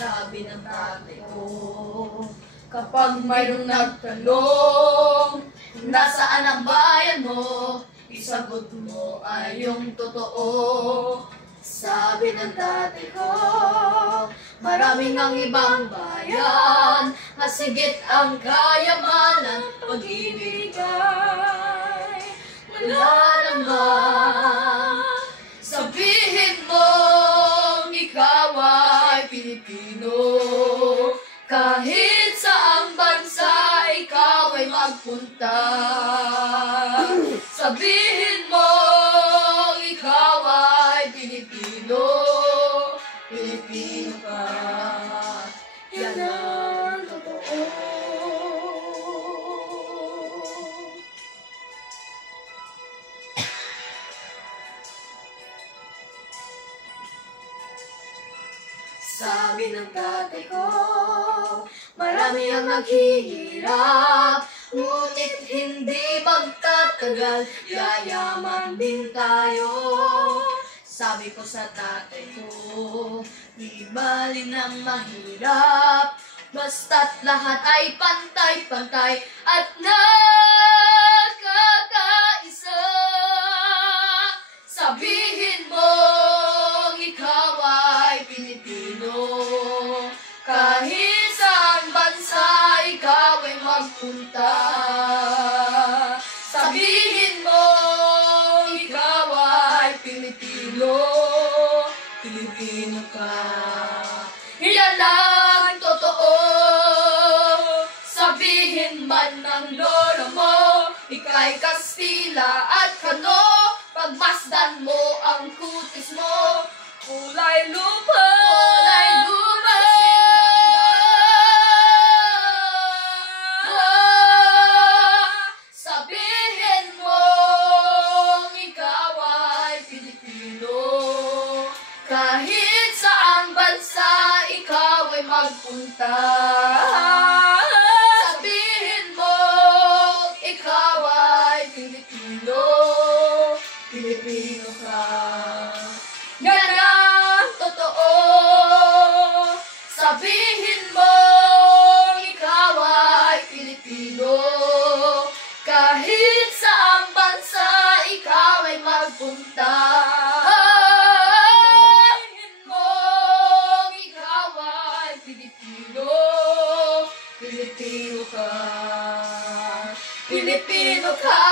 sabi ng tatay ko. Kapag mayroong nagtanong, nasaan ang bayan mo? Isagot mo ay yung totoo. Sabi ng tatay ko, maraming ang ibang bayan, masigit ang kayamanan, pag-ibigay. Wala naman, sabihin mo, ikaw ay Pilipino. Kahit saang bansa, ikaw ay magpunta. Sabihin mo, ikaw ay Pilipino. Pilipino ka, yan ang totoo. Sabi ng tatay ko, marami ang naghihirap, ngunit hindi magtatagal, yayaman din tayo. Sabi ko sa tatay ko, di bali nang mahirap, basta't lahat ay pantay-pantay at nagkakaisa. Sabihin mo, ikaw ay Pilipino. Kahit saan bansa, ikaw ay magpunta. Sabihin mo, ikaw ay Pilipino. Pilipino ka, yan lang totoo. Sabihin man ng lolo mo, ika'y Kastila at Kano. Pagmasdan mo ang kutis mo, kulay lupa, kulay lupa. Sabihin mo, ikaw ay Pilipino. Kahit saang bansa, ikaw ay magpunta. Sabihin mo, ikaw ay Pilipino. Pilipino ka, yan ang totoo. Sabihin mo, ikaw ay Pilipino. Kahit saang bansa, ikaw ay magpunta. Sabihin mo, ikaw ay Pilipino. Pilipino ka, Pilipino ka.